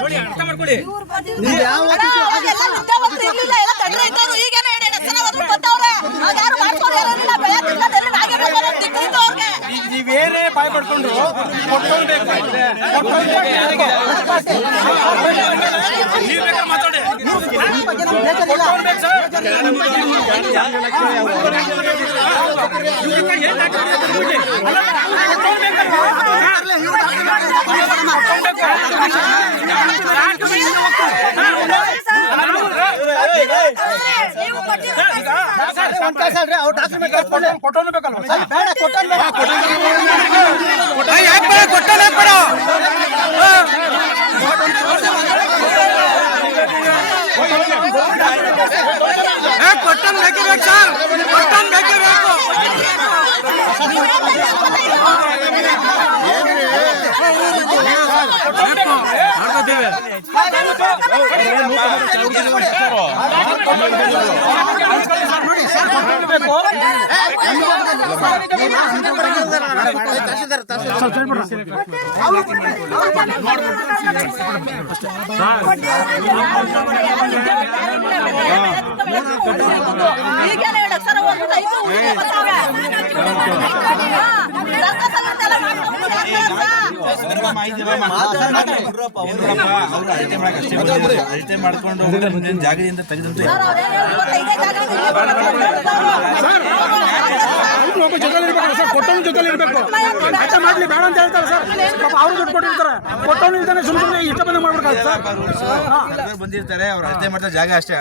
ನೋಡಿ ಅರ್ಥ ಮಾಡ್ಕೊಳ್ಳಿ. ನೀವೇನೇ ಬಾಯ್ ಪಡ್ಕೊಂಡ್ರು ಮಾತಾಡಿ ಅಳತೆ ಮಾಡ್ಕೊಂಡು ಜಾಗದಿಂದ ತೆಗೆದಂತೆ ಕೊಟ್ಟವನ ಜೊತೆ ಇರ್ಬೇಕು. ಅರ್ಥ ಮಾಡ್ಲಿ ಬೇಡ ಅಂತ ಹೇಳ್ತಾರೆ ಸರ್. ಪಾಪ ಅವರು ದುಡ್ಡು ಕೊಟ್ಟಿರ್ತಾರೆ, ಕೊಟ್ಟವನು ಇಲ್ದಾನೆ ಸುಮ್ಮನೆ ಇಷ್ಟ ಬಂದ ಮಾಡ್ಬೇಕಾಗುತ್ತೆ ಸರ್. ಬಂದಿರ್ತಾರೆ, ಅವ್ರು ಅಳತೆ ಮಾಡ್ತಾರೆ ಜಾಗ ಅಷ್ಟೇ.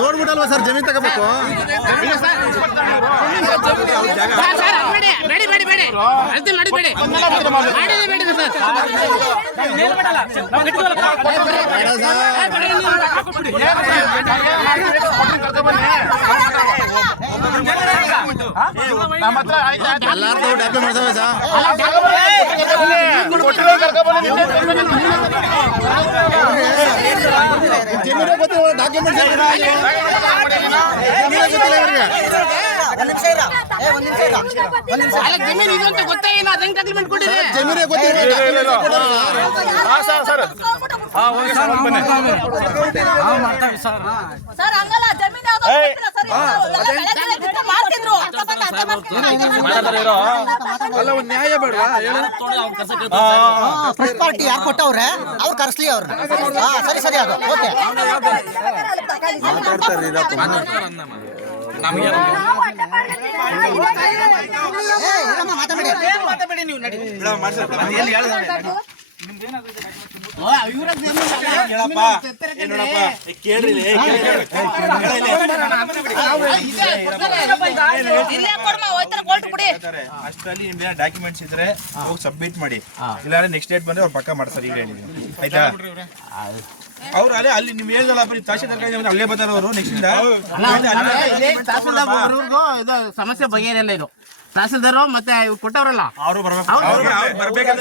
ನೋಡ್ಬಿಟ್ಟಲ್ವಾ ಸರ್ ಜಮೀನ್ ತಗೋಬೇಕು. ಎಲ್ಲಾರ್ದು ಡಾಕ್ಯುಮೆಂಟ್ ಮಾಡ್ಸವೆ ಸರ್. ಜಮೀನು ಗೊತ್ತಿಲ್ಲ, ಡಾಕ್ಯುಮೆಂಟ್ ಜಮೀನು ಇದು ಅಂತ ಗೊತ್ತೇ ಇಲ್ಲ, ಅದಂಗೆ ಡಾಕ್ಯುಮೆಂಟ್ ಕೊಟ್ಟಿದೆ. ಜಮೀನೇ ಗೊತ್ತಿಲ್ಲ. ಅಲ್ಲ ಒಂದು ನ್ಯಾಯ ಬೇಡವಾ ಹೇಳಿ. ಫಸ್ಟ್ ಪಾರ್ಟಿ ಯಾರು ಕೊಟ್ಟವ್ರೆ ಅವ್ರು ಕರ್ಸ್ಲಿ ಅವ್ರು. ಸರಿ ಸರಿ ಅದು ಓಕೆ. ಮಾತಾಡಿ ನೀವು ನಡಿ. ಅಷ್ಟರಲ್ಲಿ ನಿಮ್ಗೆ ಡಾಕ್ಯುಮೆಂಟ್ಸ್ ಇದ್ರೆ ಹೋಗಿ ಸಬ್ಮಿಟ್ ಮಾಡಿ, ಇಲ್ಲಾಂದ್ರೆ ನೆಕ್ಸ್ಟ್ ಡೇಟ್ ಬಂದ್ರೆ ಅವ್ರು ಪಕ್ಕ ಮಾಡ್ತಾರೆ. ಈಗ ಹೇಳಿದೀನಿ ಆಯ್ತಾ. ಅವ್ರು ಅಲ್ಲಿ ನಿಮ್ ಹೇಳಿದಲ್ಲ ತಹಶೀಲ್ದಾರ್ ಅಲ್ಲೇ ಬರ್ತಾರೆ ಅವರು. ನೆಕ್ಸ್ಟ್ ಸಮಸ್ಯೆ ಬಗೆಹರಿಯಲ್ಲ ಇದು. ತಹಸೀಲ್ದಾರು ಮತ್ತೆ ಕೊಟ್ಟವ್ರಲ್ಲ ಅವರು ಬರ್ಬೇಕಂತ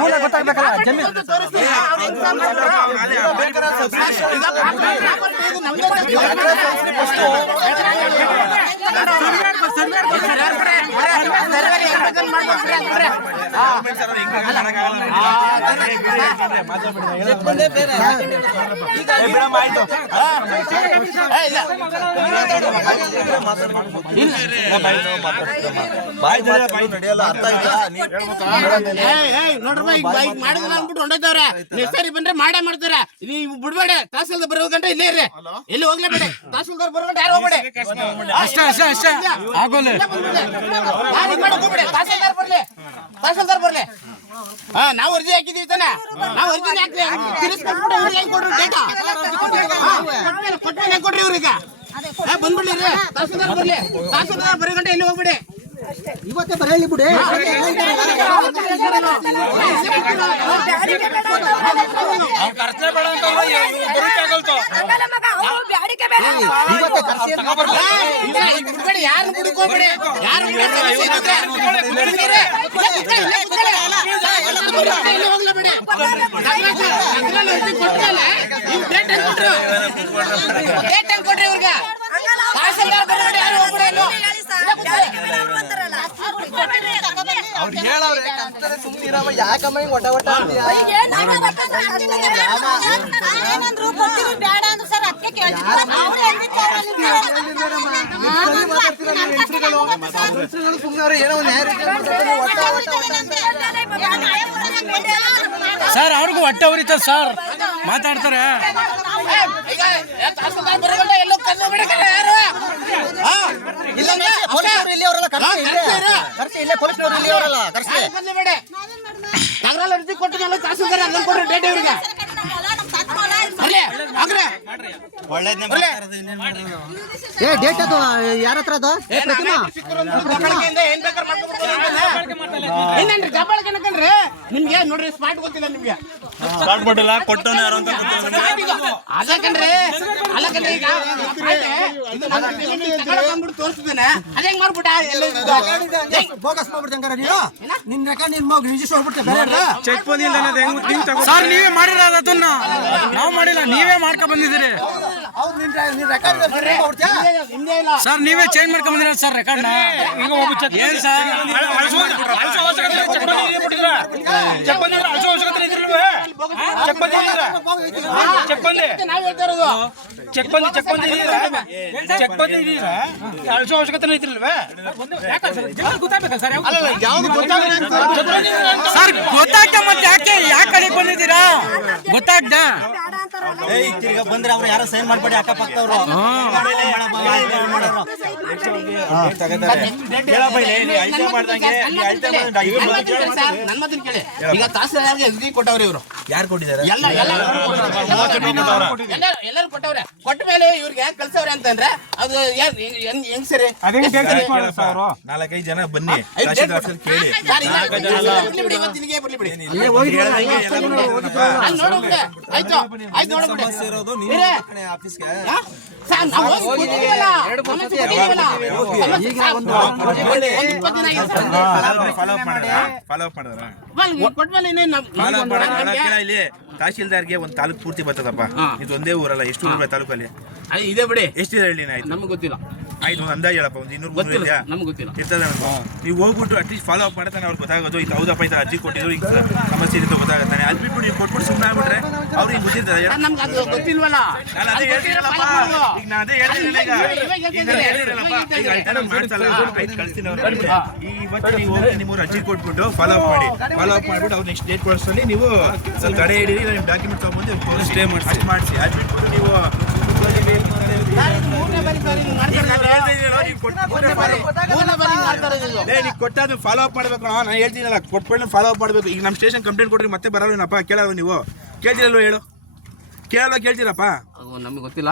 ಮೂಲ ಗೊತ್ತಾಗ್ಬೇಕಲ್ಲ ಜಮೀನು. ಮಾಡಿದ್ರ ಅಂದ್ಬಿಟ್ಟು ಹೊಂಡೋದವ್ರೆ. ನೆಕ್ಸ್ಟ್ ಸರಿ ಬಂದ್ರೆ ಮಾಡೇ ಮಾಡ್ತಾರೆ. ನೀವು ಬಿಡ್ಬೇಡ, ತಹಸೀಲ್ದಾರ್ ಬರೋ ಗಂಟೆ ಇಲ್ಲೇ ಇರ್ರಿ, ಎಲ್ಲಿ ಹೋಗ್ಲೇಬೇಡಿ. ತಹಸೀಲ್ದಾರ್ ಬರೋ ಗಂಟೆ ಯಾರು ಹೋಗ್ಬೇಡಿ. ಅಷ್ಟೇ ಅಷ್ಟೇ ಅಷ್ಟೇ ಆಗೋಲ್ಲ. ತಹಸೀಲ್ದಾರ್ ಬರ್ಲಿ. ನಾವು ಅರ್ಜಿ ಹಾಕಿದೀವಿ ತಾನೆ, ನಾವು ಅರ್ಜಿ ತಿರ್ಸ್ಕೊಟ್ಬಿಟ್ಟು ಇವ್ರಿಗೆ ಹೆಂಗ್ ಕೊಡ್ರಿ ಡೇಟಾ ಕೊಟ್ಮೇಲೆ ಹೆಂಗ್ ಕೊಡ್ರಿ ಇವ್ರಿಗೆ. ಬಂದ್ಬಿಡ್ಲಿ, ತಹಸೀಲ್ದಾರ್ ಬರ್ಲಿ. ತಹಸೀಲ್ದಾರ್ ಬರೋ ಗಂಟೆ ಎಲ್ಲಿ ಹೋಗ್ಬಿಡಿ. ಇವತ್ತೇ ಬರಲಿ ಬಿಡಿ. ಅವ್ರು ಕರ್ಸೇ ಬೇಡ ಅಂತಂದ್ರೆ ಬರೋಕೆ ಆಗಲ್ತು. ಇವತ್ತೇ ಕರ್ಸಿ ಅಂತ ಬಿಡ್ಬೇಡಿ, ಯಾರು ಬಿಡ್ಕೋಬೇಡಿ, ಯಾರು ಹೋಗ್ಲೇಬೇಡಿ. ಡೇಟ್ ಹೆಂಗ್ ಕೊಟ್ರಿ ಇವ್ರಿಗೆ? ತಹಸೀಲ್ದಾರ್ ಬರಬೇಡಿ, ಯಾರು ಹೋಗ್ಬೇಡಿ. ಅವ್ರು ಹೇಳವ್ರೆ ಕರ್ತಾರೆ ಸುಮ್ಮನಿರವ, ಯಾಕಮ್ಮ ಹಿಂಗ್ ಒಟ್ಟ ಒಟ್ಟ ಅಂತೀಯ? ಬೇಡ ಅಂದ್ರೆ ಸರ್ ಅದಕ್ಕೆ ಕೇಳ್ತಾರೆ. ಸುಮ್ಮನೆ ಏನೋ ಒಂದು ನ್ಯಾಯ ರೀತಿ ಮಾತಾಡ್ತಾರೆ, ಒಟ್ಟ ಒಟ್ಟ ಒಟ್ಟ ಅಂತ. ಸರ್ ಅವ್ರಿಗೂ ಹೊಟ್ಟೆ ಉರಿತದ ಸರ್, ಮಾತಾಡ್ತಾರೆ. ಈಗ ತಹಸೀಲ್ದಾರ್ ಬರಬೇಡ, ಎಲ್ಲೋ ಕದ್ದು ಬಿಡಕಲ್ಲ ಯಾರು? ಇಲ್ಲಂದ್ರೆ ಪೊಲೀಸರು ಇಲ್ಲಿ ಅವರಲ್ಲ, ಕರ್ಸಿ ಇಲ್ಲೇ ಪೊಲೀಸರು ಇಲ್ಲಿ ಅವರಲ್ಲ, ಕರ್ಸಿ. ಕದ್ದಬೇಡಿ. ತಗರಲ್ಲಿ ಅರ್ಜಿ ಕೊಟ್ಟು ಮೇಲೆ ತಹಸೀಲ್ದಾರ್ ಅದನ್ನ ಕೊಡ್ರಿ ಡೇಟ್ ಇವ್ರಿಗೆ. ಅಲ್ಲೇ ಆಗ್ರೆ ಏ ಡೇಟ್ ಅದು ಯಾರ ಹತ್ರ ಅದು? ಏ ಪ್ರತಿಮಾ ದಬ್ಬಾಳಿಕೆಯಿಂದ ಏನ್ ಬೇಕಾದ್ರೆ ಮಾಡ್ಕೊಂಡ್ಬಿಡ್ತಾರೆ. ಇನ್ನೇನ್ರಿ ದಬ್ಬಾಳಿಕೆ ಅನ್ಕಂಡ್ರಿ ನಿಮ್ಗೆ ನೋಡ್ರಿ ಸ್ಮಾರ್ಟ್ ಗೊತ್ತಿಲ್ಲ ನಿಮ್ಗೆ. ಅದ ಕಣ್ರಿ, ಅಲ್ಲ ಕಣ್ರಿ, ಈಗ ಬಂದ್ಬಿಟ್ಟು ತೋರಿಸ್ತಾನೆ, ಅದ ಹೆಂಗ್ ಮಾಡ್ಬಿಟ್ಟ ಬೋಗಸ್ ಮಾಡ್ಬಿಡ್ತಂಗಾರ ನೀನು. ನಿನ್ನ ರೆಕಾರ್ಡ್ ನಿನ್ ಮಗ ರಿಜಿಸ್ಟರ್ ಹೋಗ್ಬಿಡ್ತೆ ಬೇರೆ ಚೆಕ್ ಬಂದಿಲ್ಲ ಸರ್, ನೀವೇ ಮಾಡಿರೋದು ಅದನ್ನ, ನಾವು ಮಾಡಿಲ್ಲ, ನೀವೇ ಮಾಡ್ಕೊಂಡ್ ಬಂದಿದ್ದೀರಿ ಹೌದು. ನಿನ್ನ ರೆಕಾರ್ಡ್ ನಿಮ್ದೇ ಇಲ್ಲ. ಸರ್. ನೀವೇ ಚೇಂಜ್ ಮಾಡ್ಕೊಂಡ್ ಬಂದಿರ ಸರ್ ರೆಕಾರ್ಡ್. ಏನ್ ಸರ್ ನಾವ್ ಹೇಳ್ತಾ ಇರೋದು ಅಳಿಸೋ ಅವಶ್ಯಕತೆ ಐತಿಲ್ವೇ ಸರ್? ಗೊತ್ತಾಗ್ತ ಮತ್ತೆ ಯಾಕೆ ಕಡೆಗೆ ಬಂದಿದ್ದೀರಾ? ಗೊತ್ತಾಗ್ದ ಬಂದ್ರೆ ಅವ್ರು ಯಾರೋ ಸೈನ್ ಮಾಡ್ಬೇಡಿ ಅಕ್ಕಪಕ್ಕದವ್ರು. ನನ್ ಮಾತನ್ನ ಕೇಳಿ. ಈಗ ತಹಸೀಲ್ದಾರ್ಗೆ ಅರ್ಜಿ ಕೊಟ್ಟವ್ರಿ ಇವರು. ಯಾರು ಕೊಟ್ಟಿದ್ದಾರೆ? ಎಲ್ಲರೂ ಕೊಟ್ಟವ್ರೆ. ಕೊಟ್ಟ ಮೇಲೆ ಇವ್ರಿಗೆ ಕಳ್ಸವ್ರೆ ಅಂತಂದ್ರೆ ಅದು ಹೆಂಗ್ ಸರಿ? 4-5 ಜನ ಬನ್ನಿ, ತಹಸೀಲ್ದಾರ್ ಸರ್ ಕೇಳಿ. ಬರ್ಲಿ ಬಿಡಿ, ಇವತ್ತು ಇಲ್ಲಿಗೆ ಬರ್ಲಿ ಬಿಡಿ. ಅಲ್ಲಿ ನೋಡ್ಬಿಡಿ. ಆಯ್ತು ಆಯ್ತು ನೋಡ್ಬಿಡಿ. ಸರ್, ನಾವು ಹೋಗಿ ಕೊಟ್ಟಿದ್ದೀವಲ್ಲ. ಸಮಸ್ಯೆ ಕೊಟ್ಟಿದ್ದೀವಲ್ಲ. ಒಂದು 20 ದಿನ ಆಗಿದೆ ಸರ್. ಫಾಲೋ ಅಪ್ ಮಾಡಿದ್ರ ಕೊಟ್ಮೇಲೆ ಇನ್ನೇನು ಇಲ್ಲಿ ತಹಸೀಲ್ದಾರ್ಗೆ ಒಂದು ತಾಲೂಕು ಪೂರ್ತಿ ಬರ್ತದಪ್ಪ. ಇದು ಒಂದೇ ಊರಲ್ಲ, ಎಷ್ಟು ಊರ ತಾಲೂಕಲ್ಲಿ ಇದೆ ಬಿಡಿ. ಎಷ್ಟಿದೆ ಹೇಳಿ? ಆಯ್ತು, ನಮ್ಗೆ ಗೊತ್ತಿಲ್ಲ. ಆಯ್ತು, ಒಂದು ಅಂದಾಜು ಹೇಳಪ್ಪ. ಒಂದು 200-300 ಇದೆಯಾ? ನಮ್ಗೆ ಗೊತ್ತಿಲ್ಲ. ಇರ್ತದೆ. ನೀವು ಹೋಗ್ಬಿಟ್ಟು ಅಟ್ಲೀಸ್ಟ್ ಫಾಲೋ ಅಪ್ ಮಾಡ್ತಾನೆ ಅವ್ರಿಗೆ ಗೊತ್ತಾಗೋದು. ಇದು ಹೌದಪ್ಪ, ಇದು ಅರ್ಜಿ ಕೊಟ್ಟಿದ್ರು, ಈಗ ಸಮಸ್ಯೆ ಇರುತ್ತೆ ಗೊತ್ತಾಗತ್ತಾನೆ. ಅದು ಬಿಟ್ಬಿಟ್ಟು ನೀವು ಕೊಟ್ಬಿಟ್ಟು ಸುಮ್ಮನೆ ಆಗ್ಬಿಟ್ರೆ ಅವ್ರಿಗೆ ಗೊತ್ತಿರ್ತದೆ. ನಮ್ಗೆ ಅದು ಗೊತ್ತಿಲ್ವಲ್ಲ. ನಾನು ಅದೇ ಹೇಳ್ತೀನಲ್ಲಪ್ಪ, ಈಗ ನಾನು ಅದೇ ಹೇಳ್ತೀನಿ. ಕಳಿಸ್ತೀನಿ ಅವ್ರಿಗೆ. ಇವತ್ತು ನೀವು ಹೋಗಿ ನಿಮ್ಗೆ ಅರ್ಜಿ ಕೊಟ್ಬಿಟ್ಟು ಫಾಲೋ ಅಪ್ ಮಾಡಿಬಿಟ್ಟು ಅವ್ರು ನೆಕ್ಸ್ಟ್ ಡೇಟ್ ಕೊಡಿಸಲಿ. ನೀವು ಸ್ವಲ್ಪ ತಡೆ ಹಿಡೀರಿ, ನಿಮ್ಮ ಡಾಕ್ಯುಮೆಂಟ್ ತೊಗೊಂಡು ಸ್ಟೇ ಮಾಡಿಸಿ. ಅದು ಬಿಟ್ಬಿಟ್ಟು ನೀವು ಕೊಟ್ಟಾದ ಫಾಲೋ ಅಪ್ ಮಾಡ್ಬೇಕು. ನಾನು ಹೇಳ್ತೀನಲ್ಲ, ಕೊಟ್ಬಿಟ್ಟು ಫಾಲೋ ಅಪ್ ಮಾಡ್ಬೇಕು. ಈಗ ನಮ್ಮ ಸ್ಟೇಷನ್ ಕಂಪ್ಲೇಂಟ್ ಕೊಟ್ರಿ ಮತ್ತೆ ಬರೋನಪ್ಪ, ಕೇಳಲ್ವ ನೀವು? ಕೇಳ್ತಿರಲ್ವ ಹೇಳು? ಕೇಳ್ತೀರಪ್ಪ? ನಮ್ಗೆ ಗೊತ್ತಿಲ್ಲ.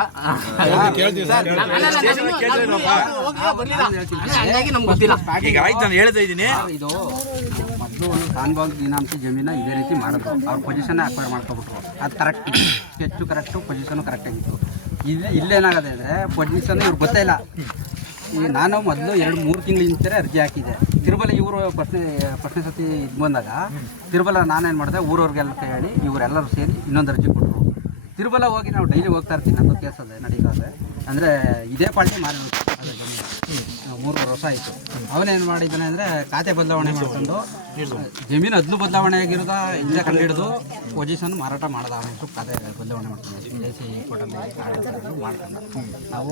ಈಗ ಆಯ್ತು, ನಾನು ಹೇಳ್ತಾ ಇದ್ದೀನಿ. ಇದು ಮೊದಲು ಒಂದು ಕಾನ್ಬಾಗ್ ದಿನಾಂಶ ಜಮೀನ ಇದೇ ರೀತಿ ಮಾಡಿದ್ರು. ಅವ್ರ ಪೊಸಿಷನ್ ಅಕ್ವೈರ್ ಮಾಡ್ಕೊಬಿಟ್ರು. ಅದು ಕರೆಕ್ಟ್, ಸ್ಕೆಚ್ಚು ಕರೆಕ್ಟು, ಪೊಸಿಷನು ಕರೆಕ್ಟಾಗಿತ್ತು. ಇಲ್ಲೇನಾಗದೆ ಅಂದರೆ ಪೊಸಿಷನ್ ಇವ್ರಿಗೆ ಗೊತ್ತೇ ಇಲ್ಲ. ಈಗ ನಾನು ಮೊದಲು 2-3 ತಿಂಗಳ ಹಿಂದೆ ಅರ್ಜಿ ಹಾಕಿದ್ದೆ. ತಿರುಬಲ ಇವರು ಪ್ರಶ್ನೆ ಸತಿ ಇದು ಬಂದಾಗ ತಿರುಬಲ ನಾನೇನು ಮಾಡಿದೆ, ಊರವ್ರಿಗೆಲ್ಲ ಹೇಳಿ ಇವರೆಲ್ಲರೂ ಸೇರಿ ಇನ್ನೊಂದು ಅರ್ಜಿ ಕೊಟ್ಟರು. ತಿರುಬಲ ಹೋಗಿ ನಾವು ಡೈಲಿ ಹೋಗ್ತಾ ಇರ್ತೀವಿ. ನಮ್ಮದು ಕೇಸ್ ಅದೇ ನಡೀತದೆ. ಅಂದರೆ ಇದೇ ಪಾರ್ಟಿ ಮಾಡಿರೋದು ಅದು ಜಮೀನು 3 ವರ್ಷ ಆಯಿತು. ಅವನೇನು ಮಾಡಿದ್ದಾನೆ ಅಂದರೆ ಖಾತೆ ಬದಲಾವಣೆ ಮಾಡ್ಕೊಂಡು ಜಮೀನು ಅದನ್ನು ಬದಲಾವಣೆ ಆಗಿರೋದ ಹಿಂದೆ ಕಂಡುಹಿಡಿದು ಪೊಸಿಷನ್ ಮಾರಾಟ ಮಾಡೋದು. ಅವನು ಖಾತೆ ಬದಲಾವಣೆ ಮಾಡ್ಕೊಂಡು JC ಕೋರ್ಟಲ್ಲಿ ಮಾಡ್ಕೊಂಡು ನಾವು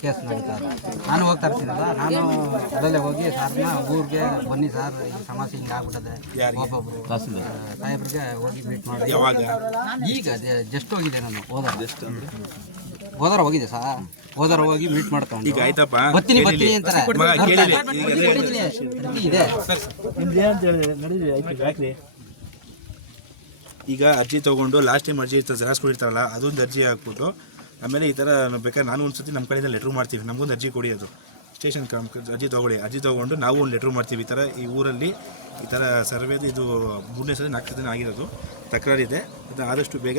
ಕೇಸ್ ನಡೀತಾ ಇದೆ. ನಾನು ಹೋಗ್ತಾ ಇರ್ತೀನಲ್ಲ, ನಾನು ಅದರಲ್ಲೇ ಹೋಗಿ ಸಾರ್ನ ಊರಿಗೆ ಬನ್ನಿ ಸರ್, ಈ ಸಮಸ್ಯೆ ಹಿಂಗೆ ಆಗ್ಬಿಟ್ಟದೆ, ಒಬ್ಬೊಬ್ಬರು ಸಾಹೇಬ್ರಿಗೆ ಹೋಗಿ ಮೀಟ್ ಮಾಡಿ. ಈಗ ಜಸ್ಟ್ ಹೋಗಿದೆ, ನಾನು ಹೋದಾರ ಹೋಗಿದೆ ಸರ್. ಹೋದಾರ ಹೋಗಿ ಮೀಟ್ ಮಾಡ್ಕೊಂಡು ಈಗ ಆಯ್ತಪ್ಪ, ಬರ್ತೀನಿ ಅಂತಾರೆ. ಇದೆ ಈಗ ಅರ್ಜಿ ತೊಗೊಂಡು ಲಾಸ್ಟ್ ಟೈಮ್ ಅರ್ಜಿ ಇರ್ತದೆ, ಜೆರಾಕ್ಸ್ ಕೊಡಿರ್ತಾರಲ್ಲ, ಅದೊಂದು ಅರ್ಜಿ ಹಾಕ್ಬಿಟ್ಟು ಆಮೇಲೆ ಈ ಥರ ಬೇಕಾದ್ರೆ ನಾನು ಒಂದ್ಸತಿ ನಮ್ಮ ಕಡೆಯಿಂದ ಲೆಟ್ರ್ ಮಾಡ್ತೀವಿ, ನಮಗೊಂದು ಅರ್ಜಿ ಕೊಡಿ. ಅದು ಸ್ಟೇಷನ್ ಅರ್ಜಿ ತೊಗೊಂಡು ನಾವು ಒಂದು ಲೆಟ್ರ್ ಮಾಡ್ತೀವಿ. ಈ ಥರ ಈ ಊರಲ್ಲಿ ಈ ಥರ ಸರ್ವೇದು ಇದು 3ನೇ ಸಲ 4ನೇ ಸಲ ಆಗಿರೋದು ತಕರಾರಿದೆ, ಅದು ಆದಷ್ಟು ಬೇಗ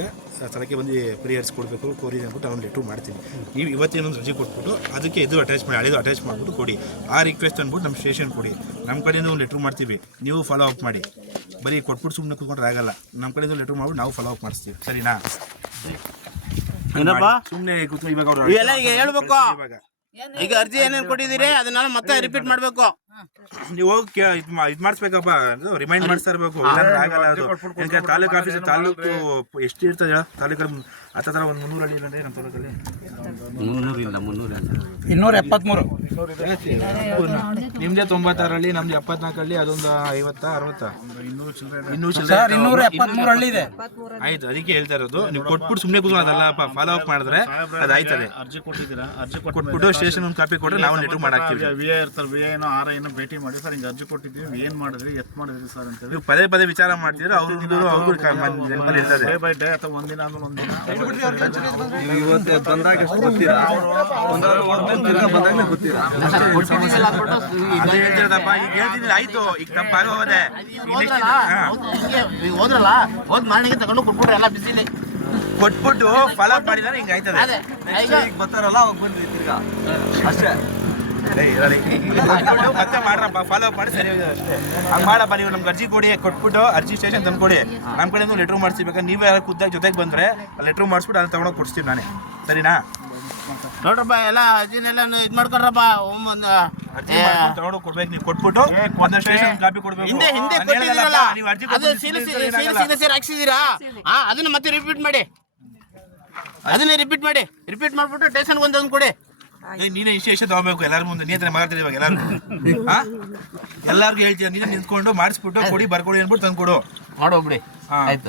ಸ್ಥಳಕ್ಕೆ ಬಂದು ಪರಿಹರಿಸ್ಕೊಡ್ಬೇಕು ಕೋರಿ ಅಂದ್ಬಿಟ್ಟು ನಾವು ಲೆಟ್ರ್ ಮಾಡ್ತೀವಿ. ನೀವು ಇವತ್ತೇನೊಂದು ರಜೆ ಕೊಟ್ಬಿಟ್ಟು ಅದಕ್ಕೆ ಇದು ಅಟ್ಯಾಚ್ ಮಾಡಿ ಹಳೆದು ಅಟ್ಯಾಚ್ ಮಾಡಿಬಿಟ್ಟು ಕೊಡಿ. ಆ ರಿಕ್ವೆಸ್ಟ್ ಅಂದ್ಬಿಟ್ಟು ನಮ್ಮ ಸ್ಟೇಷನ್ ಕೊಡಿ. ನಮ್ಮ ಕಡೆಯಿಂದ ಒಂದು ಲೆಟ್ರ್ ಮಾಡ್ತೀವಿ, ನೀವು ಫಾಲೋ ಅಪ್ ಮಾಡಿ. ಬರೀ ಕೊಟ್ಬಿಟ್ಟು ಸುಮ್ಮನೆ ಕೂತ್ಕೊಂಡ್ರೆ ಆಗಲ್ಲ. ನಮ್ಮ ಕಡೆಯಿಂದ ಲೆಟ್ರ್ ಮಾಡ್ಬಿಟ್ಟು ನಾವು ಫಾಲೋ ಅಪ್ ಮಾಡಿಸ್ತೀವಿ, ಸರಿನಾ? ಸುಮ್ಮನೆ ಕೂತ್ಕೊಂಡು ಇವಾಗ ಅವರು ಇವೆಲ್ಲ ಈಗ ಹೇಳ್ಬೇಕು. ಈಗ ಅರ್ಜಿ ಏನೇನು ಕೊಟ್ಟಿದ್ದೀರಿ ಅದನ್ನೆಲ್ಲ ಮತ್ತೆ ರಿಪೀಟ್ ಮಾಡ್ಬೇಕು. ನೀವು ಹೋಗಿ ಇದು ಮಾಡಿಸ್ಬೇಕಪ್ಪ, ರಿಮೈಂಡ್ ಮಾಡಿಸ್ತಾ ಇರಬೇಕು. ಆಗಲ್ಲ ಅದು. ಯಾಕಂದ್ರೆ ತಾಲೂಕು ಆಫೀಸ್ ತಾಲೂಕು ಎಷ್ಟು ಇರ್ತದೆ ಹೇಳ? ತಾಲೂಕಲ್ಲಿ ಹತ್ರ ಒಂದು 300 ಹಳ್ಳಿ ಇಲ್ಲಂದ್ರೆ ನಮ್ಮ ತಾಲೂಕಲ್ಲಿ 273. ನಿಮ್ದೇ 96 ಹಳ್ಳಿ, ನಮ್ದು 74 ಹಳ್ಳಿ, ಅದೊಂದು 50 60 ಇನ್ನೂ ಸರ್ 273 ಹಳ್ಳಿ ಇದೆ. ಆಯ್ತು, ಅದಕ್ಕೆ ಹೇಳ್ತಾ ಇರೋದು. ನೀವು ಕೊಟ್ಬಿಟ್ಟು ಸುಮ್ಮನೆ ಕೂತ್ಕೊಳ್ಳೋದಲ್ಲಪ್ಪ, ಫಾಲೋ ಅಪ್ ಮಾಡಿದ್ರೆ ಅದು ಆಯ್ತದೆ. ಅರ್ಜಿ ಕೊಟ್ಟಿದ್ದೀರಾ? ಅರ್ಜಿ ಕೊಟ್ಬಿಟ್ಟು ಸ್ಟೇಷನ್ ಒಂದು ಕಾಪಿ ಕೊಟ್ಟರೆ ನಾವು ಲೆಟ್ರ್ ಮಾಡಾಕ್ತೀವಿ. ವಿ ಐ ಇರ್ತಾರೆ, ವಿ ಐನೋ ಆರ್ ಐನೋ ಭೇಟಿ ಮಾಡಿ ಸರ್ ಹಿಂಗೆ ಅರ್ಜಿ ಕೊಟ್ಟಿದ್ದೀವಿ, ಏನು ಮಾಡಿದ್ರಿ, ಎತ್ ಮಾಡಿದ್ರಿ ಸರ್ ಅಂತೇಳಿ ನೀವು ಪದೇ ಪದೇ ವಿಚಾರ ಮಾಡ್ತಿದ್ರೆ ಅವ್ರು ನೆನಪಲ್ಲಿ ಇರ್ತದೆ. ಡೇ ಬೈ ಡೇ ಅಥವಾ ಒಂದಿನ ಆದ್ಮೇಲೆ ಒಂದಿನ ಅದು ಹೇಳ್ತಿರೋದಪ್ಪ. ಈಗ ಹೇಳ್ತಿದ್ದೀನಿ, ಆಯ್ತು, ಈಗ ತಪ್ಪಾಗೋದೆ. ಹೋದ್ರಲ್ಲ, ಹೋದ್ ಮಾರ್ನಿಂಗ್ ತಗೊಂಡು ಕೊಟ್ಬಿಟ್ರೆ ಎಲ್ಲ ಬಿಸಿಲಿ ಕೊಟ್ಬಿಟ್ಟು ಫಾಲೋ ಅಪ್ ಮಾಡಿದ್ರೆ ಹಿಂಗೆ ಆಯ್ತದೆ. ಕೊಟ್ಬಿಟ್ಟು ಮತ್ತೆ ಮಾಡ್ರಪ್ಪ, ಫಾಲೋ ಅಪ್ ಮಾಡಿ ಸರಿ ಅಷ್ಟೇ. ಹಂಗೆ ಮಾಡಪ್ಪ. ನೀವು ನಮ್ಗೆ ಅರ್ಜಿ ಕೊಡಿ, ಕೊಟ್ಬಿಟ್ಟು ಅರ್ಜಿ ಸ್ಟೇಷನ್ ತಂದು ಕೊಡಿ. ನಮ್ಮ ಕಡೆಯಿಂದ ಲೆಟ್ರ್ ಮಾಡಿಸ್ಬೇಕಾದ್ರೆ ನೀವೇ ಯಾರು ಖುದ್ದಾಗಿ ಜೊತೆಗೆ ಬಂದರೆ ಲೆಟ್ರ್ ಮಾಡಿಸ್ಬಿಟ್ಟು ಅದನ್ನ ತಗೊಂಡೋಗಿ ಕೊಡ್ಸ್ತೀವಿ ನಾನೇ, ಸರಿನಾ? ನೋಡ್ರಪ್ಪ ಎಲ್ಲ ಅರ್ಜಿನೆಲ್ಲ ಇದು ಮಾಡ್ಕೊಡ್ರಪ್ಪ. ಅರ್ಜಿ ತಗೊಂಡು ಕೊಡ್ಬೇಕು. ನೀವು ಕೊಟ್ಬಿಟ್ಟು ಸ್ಟೇಷನ್ ಕಾಪಿ ಕೊಡ್ಬೇಕು. ಹಿಂದೆ ಕೊಟ್ಟಿದ್ದೀರಲ್ಲ, ಅದು ಸೀಲ್ ಹಾಕ್ಸಿದ್ದೀರಾ, ಅದನ್ನ ಮತ್ತೆ ರಿಪೀಟ್ ಮಾಡಿ. ಅದನ್ನೇ ರಿಪೀಟ್ ಮಾಡ್ಬಿಟ್ಟು ಸ್ಟೇಷನ್ಗೆ ಒಂದೊಂದು ಕೊಡಿ. ನೀನೇ ಇಷ್ಟು ತಗೋಬೇಕು ಎಲ್ಲಾರ ಮುಂದೆ. ನೀ ಹತ್ರ ಮಾತಾಡ್ತೀವಿ ಇವಾಗ ಎಲ್ಲಾರ್ಗು ಹೇಳ್ತೀಯ. ನೀನೇ ನಿಂತ್ಕೊಂಡು ಮಾಡಿಸ್ಬಿಟ್ಟು ಕೊಡಿ, ಬರ್ಕೊಡಿ ಅಂದ್ಬಿಟ್ಟು ತಂದು ಕೊಡು. ಮಾಡೋಗ್ಬಿಡಿ.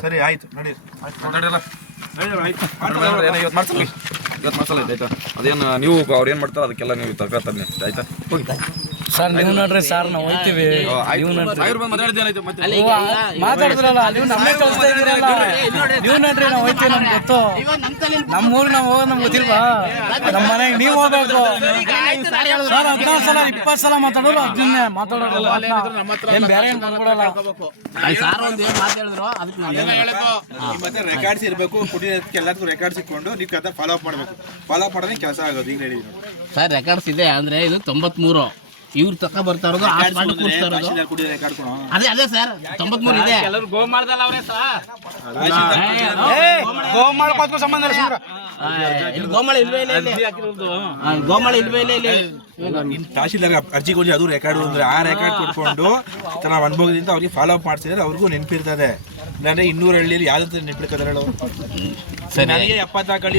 ಸರಿ ಆಯ್ತು, ನೋಡಿ ಅದೇನು ನೀವು ಅವ್ರು ಏನು ಮಾಡ್ತಾರೆ ಅದಕ್ಕೆಲ್ಲ ನೀವು ತರಕಾರಿ ತಂದೆ ಆಯ್ತಾ? ಸರ್ ನೀವು ನೋಡ್ರಿ ಸರ್, ನಾವು ಹೋಗ್ತೀವಿ. ಮಾತಾಡಿದ್ರಲ್ಲ, ನೀವು ನಮ್ಮೇ ಕಳಿಸ್ತಾ ಇದ್ದೀರಲ್ಲ. ನೀವು ನೋಡ್ರಿ, ನಾವು ಹೋಗ್ತೀವಿ, ನಮ್ಗೆ ಗೊತ್ತು. ನಮ್ಮ ಊರಿಗೆ ನಾವು ಹೋಗೋದು ನಮ್ಗೆ ಗೊತ್ತಿಲ್ವಾ? ನಮ್ಮ ಮನೆಗೆ ನೀವು ಹೋಗ್ಬೇಕು ಸರ್. 15 ಸಲ 20 ಸಲ ಮಾತಾಡೋರು, ಅದನ್ನೇ ಮಾತಾಡೋದು. ಏನು ಬೇರೆ ಏನು ಬರ್ಕೊಡಲ್ಲ. ಮತ್ತೆ ರೆಕಾರ್ಡ್ಸ್ ಇರಬೇಕು. ಕುಡಿಯೋದಕ್ಕೆ ಎಲ್ಲದಕ್ಕೂ ರೆಕಾರ್ಡ್ಸ್ ಇಟ್ಕೊಂಡು ನೀವು ಕಥೆ ಫಾಲೋ ಅಪ್ ಮಾಡಬೇಕು. ಫಾಲೋ ಅಪ್ ಮಾಡೋದೇ ಕೆಲಸ ಆಗೋದು. ಈಗ ಹೇಳಿದ್ರು ಸರ್ ರೆಕಾರ್ಡ್ಸ್ ಇದೆ ಅಂದ್ರೆ ಇದು 93 ಇವ್ರು ತಕ ಬರ್ತಾ ಇರೋದು ಅದೇ ಸರ್ 93 ಇದೆ. ಗೋಮಾಳ ಸಂಬಂಧ ಇಲ್ಲ. ಗೋಮಾಳ ಇಲ್ವೇ ಇಲ್ಲ, ಗೋಮಾಳ ಇಲ್ವೇ ಇಲ್ಲ ಇಲ್ಲಿ. ಇನ್ನು ತಹಶೀಲ್ದಾರ್ ಅರ್ಜಿ ಕೊಡಿ, ಅದು ರೆಕಾರ್ಡ್ ಅಂದ್ರೆ ಆ ರೆಕಾರ್ಡ್ ಕೊಟ್ಕೊಂಡು ನಾವು ಅನುಭವದಿಂದ ಅವ್ರಿಗೆ ಫಾಲೋ ಅಪ್ ಮಾಡ್ತಿದ್ರೆ ಅವ್ರಿಗೂ ನೆನಪಿರ್ತದೆ. ಇಲ್ಲಾಂದ್ರೆ 200 ಹಳ್ಳಿಯಲ್ಲಿ ಯಾವ್ದಂತ ನೆನಪಿಡ್ಕೋತಾರೆ ಹೇಳು. ನನಗೆ 74 ಹಳ್ಳಿ